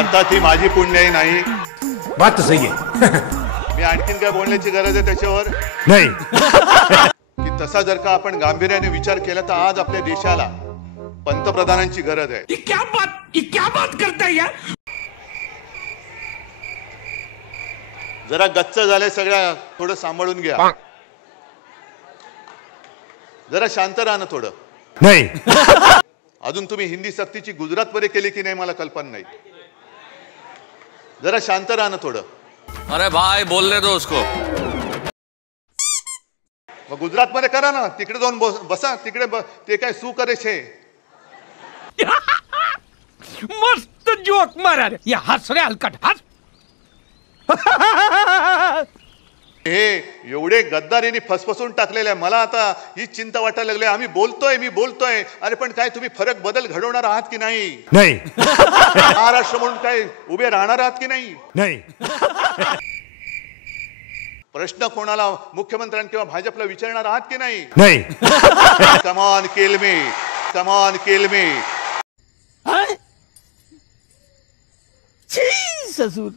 अर्थात ही माझी पुण्याई नाही. बात तो सही है. मी आणखीन काय बोलण्याची गरज आहे त्याच्यावर नहीं. की तसा जर का आपण गांभीर्याने विचार केला तर आज आपल्या देशाला पंतप्रधानांची गरज आहे. क्या बात करता है यार. जरा गच्च झाले सगळ्या, थोडं सांभाळून घ्या. जरा शांत राहा ना थोडं. नहीं. अजून तुम्ही हिंदी सक्तीची गुजरात मध्ये केली की नाही मला कल्पना नाही. जरा शांत राहा ना थोडं. अरे भाई बोलने दो उसको. मग गुजरात मध्ये करा ना, तिकडे जाऊन बसा. तिकडे ते काय सू करे छे. मस्त जोक मारा रे. या हस रे हलकट हस. हे एवढे गद्दारीने फसफसून टाकलेले आहे. मला आता ही चिंता वाटायला लागली. मी बोलतोय अरे पण काय तुम्ही फरक बदल घडवणार आहात की नाही. नहीं. महाराष्ट्र म्हणून काय उभे राहणार आहात की नाही. नहीं. प्रश्न कोणाला मुख्यमंत्र्यांना किंवा भाजपला विचारणार आहात की नाही. नहीं. कमान किल मी. छी ससुर.